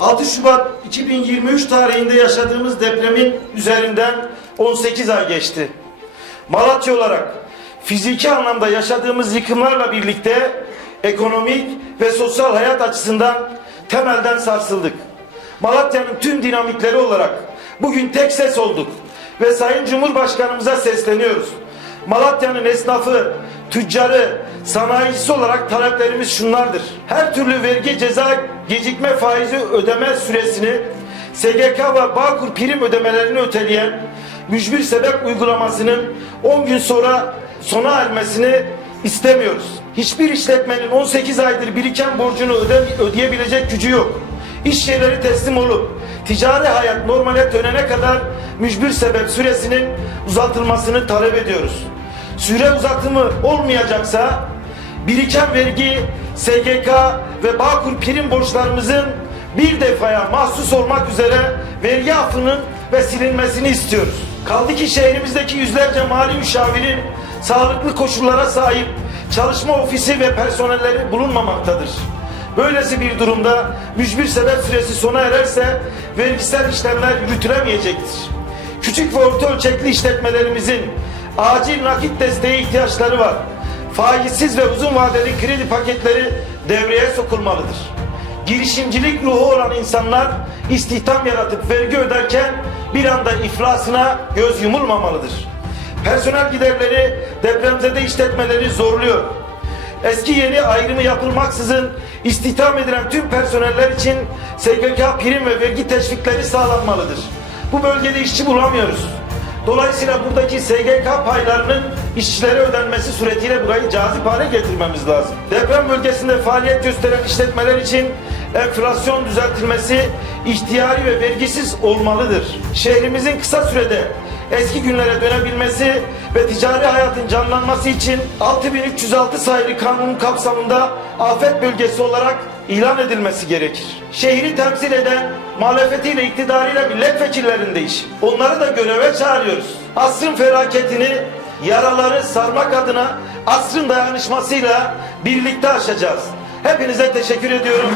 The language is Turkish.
6 Şubat 2023 tarihinde yaşadığımız depremin üzerinden 18 ay geçti. Malatya olarak fiziki anlamda yaşadığımız yıkımlarla birlikte ekonomik ve sosyal hayat açısından temelden sarsıldık. Malatya'nın tüm dinamikleri olarak bugün tek ses olduk ve Sayın Cumhurbaşkanımıza sesleniyoruz. Malatya'nın esnafı, tüccarı, sanayicisi olarak taleplerimiz şunlardır. Her türlü vergi, ceza, gecikme faizi ödeme süresini SGK ve Bağkur prim ödemelerini öteleyen mücbir sebep uygulamasının 10 gün sonra sona ermesini istemiyoruz. Hiçbir işletmenin 18 aydır biriken borcunu öde, ödeyebilecek gücü yok. İş yerleri teslim olup ticari hayat normale dönene kadar mücbir sebep süresinin uzatılmasını talep ediyoruz. Süre uzatımı olmayacaksa biriken vergi, SGK ve Bağkur prim borçlarımızın bir defaya mahsus olmak üzere vergi affının ve silinmesini istiyoruz. Kaldı ki şehrimizdeki yüzlerce mali müşavirin sağlıklı koşullara sahip çalışma ofisi ve personelleri bulunmamaktadır. Böylesi bir durumda mücbir sebep süresi sona ererse vergisel işlemler yürütülemeyecektir. Küçük ve orta ölçekli işletmelerimizin acil nakit desteğe ihtiyaçları var. Faizsiz ve uzun vadeli kredi paketleri devreye sokulmalıdır. Girişimcilik ruhu olan insanlar istihdam yaratıp vergi öderken bir anda iflasına göz yumulmamalıdır. Personel giderleri depremzede işletmeleri zorluyor. Eski yeni ayrımı yapılmaksızın istihdam edilen tüm personeller için SGK prim ve vergi teşvikleri sağlanmalıdır. Bu bölgede işçi bulamıyoruz. Dolayısıyla buradaki SGK paylarının işçilere ödenmesi suretiyle burayı cazip hale getirmemiz lazım. Deprem bölgesinde faaliyet gösteren işletmeler için enflasyon düzeltilmesi ihtiyari ve vergisiz olmalıdır. Şehrimizin kısa sürede eski günlere dönebilmesi ve ticari hayatın canlanması için 6306 sayılı kanunun kapsamında afet bölgesi olarak ilan edilmesi gerekir. Şehri temsil eden muhalefetiyle iktidarıyla milletvekillerinde iş. Onları da göreve çağırıyoruz. Asrın felaketini yaraları sarmak adına asrın dayanışmasıyla birlikte aşacağız. Hepinize teşekkür ediyorum.